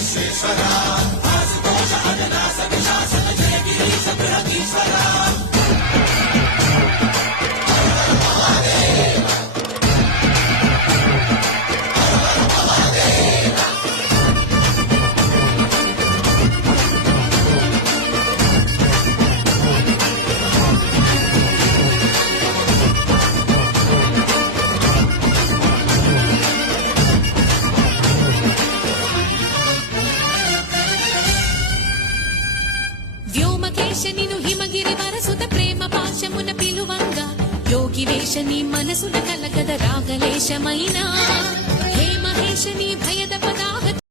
విశ్వేశ్వర ఆశుతోష అజనాశ విశాసన జయ గిరీశ బృహదీశ్వర వ్యోమకేశనిను హిమగిరి వరసుత ప్రేమ పాశమున పిలువంగా యోగి వేషని మనసున కలగద రాగలేశమైనా హే మహేశని భయద